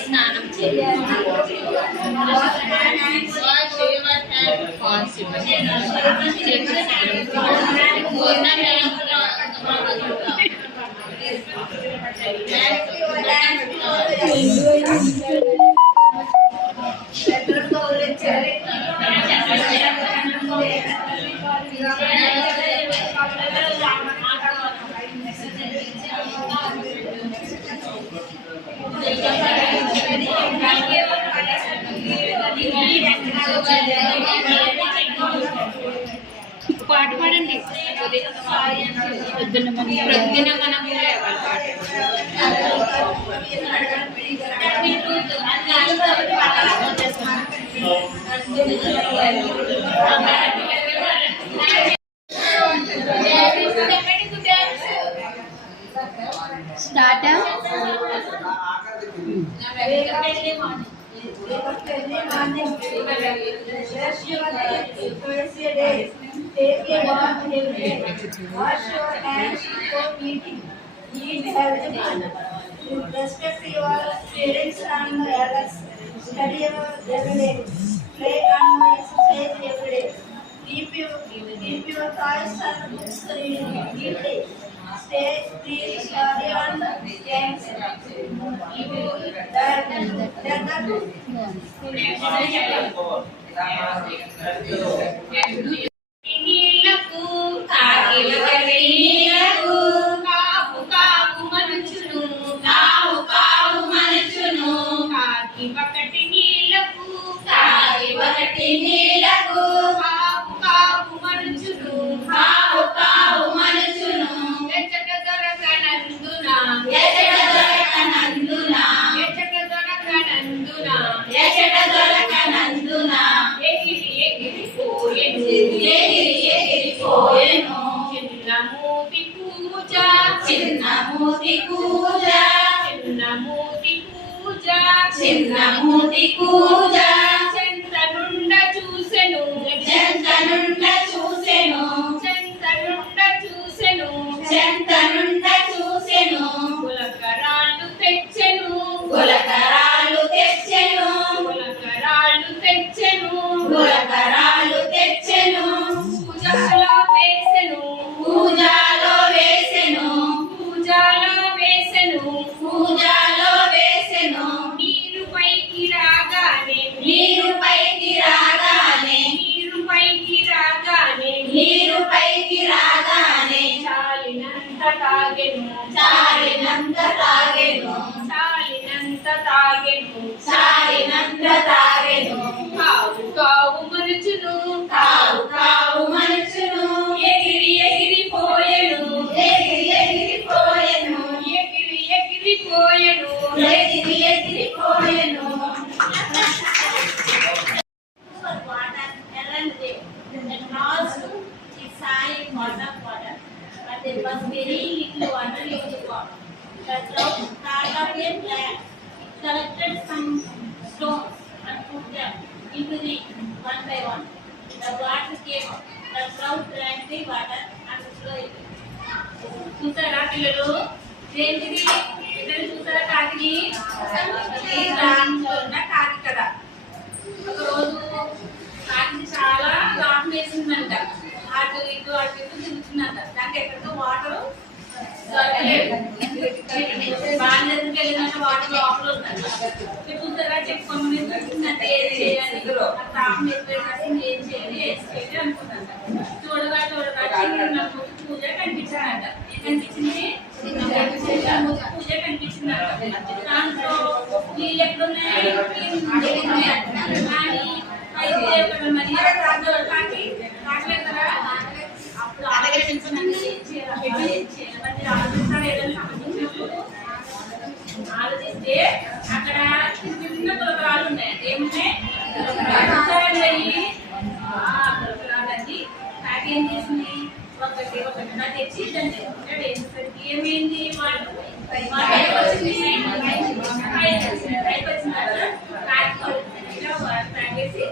స్నానం చేయాలి. పాట పాడండి. ప్రొద్దున మనం start. Take a walk every day. Wash your hands before eating. Eat healthy. Respect your parents and elders. Study every day. Play and exercise every day. Keep your toys and books neatly. Stay free, study and games. నీళ్లకు కాకిలకు కాపు కాపు మనుచును కావు కావు మనుచును కాకి ఒకటి నీళ్లకు కాపు కాపు మనుచును కావు కావు మనుచును ఎచ్చట దొరకనందున చిన్నమూతి పూజ చెంతనుండ చూసెను గులకరాళ్ళు తెచ్చెను పూజాలో వేసెను నీరు పైకి రాగానే తాగెను సాగినంత తాగెను కావు కావు మనుచును కావు కావు మనసును ఎగిరి ఎగిరిపోయెను ఎగిరి ఎగిరిపోయెను ఎగిరి ఎగిరిపోయెను ఎగిరి ఎగిరిపోయెను. for water around them. And also he saw a pot of water, but there was very little water in the pot. The drought thought of a plan. It collected some stones and put them into the one by one. The water came up. The drought drank the water and flowed. చూసారా పిల్లలు ఏంటిది పిల్లలు చూసారా కాకిని అది దాంట్లో ఉన్న కాకి కదా ఒకరోజు కాకి చాలా దాహం వేసిందంట అటు ఇటు తిరుగుతుందంట దానికి ఎక్కడికో వాటర్ బాగా దగ్గరికి వెళ్ళిందంటే వాటర్ లోపల ఉందంట చూసారా చెప్పుకోమని తిరుగుతుందంటే ఏం చేయాలి దాహం ఎక్కువ ఏం చేయాలి అనుకుందంట చూడగా చూడగా చిన్న పూజ కనిపించిందంట ఏం కనిపించింది పూజ కనిపించిందంట దాంట్లో నీళ్ళు ఎక్కడున్నాయి కానీ అయితే మరి కాకి కాకలేదు కదా అప్పుడు ఆలోచించిందండి ఏం చేయాలి మరి ఆలోచిస్తారు ఏదైనా సంబంధించినప్పుడు ఆలోచిస్తే అక్కడ చిన్న గులకరాలు ఉన్నాయి ఏమున్నాయి గులకరాలండి కాకి ఏం చేసింది ఒకటి తెచ్చి దాన్ని వేసేసరికి ఏమైంది వాళ్ళు పైకి వచ్చింది పైకి వచ్చిన తర్వాత తాగేసి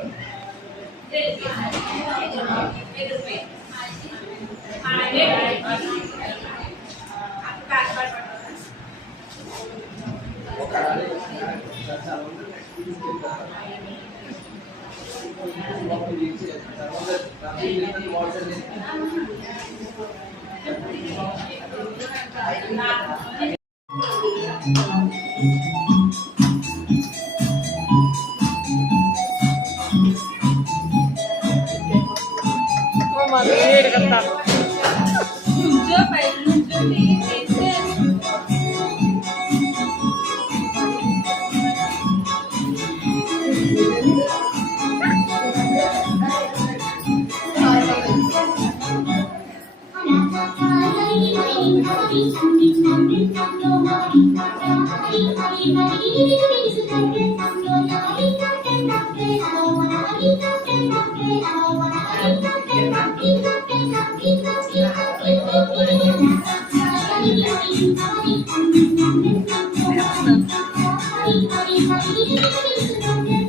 ఎగిరిపోయి అలాగే కాకపాటు నుంచో పైన నుంచో చేస్తే Thank you.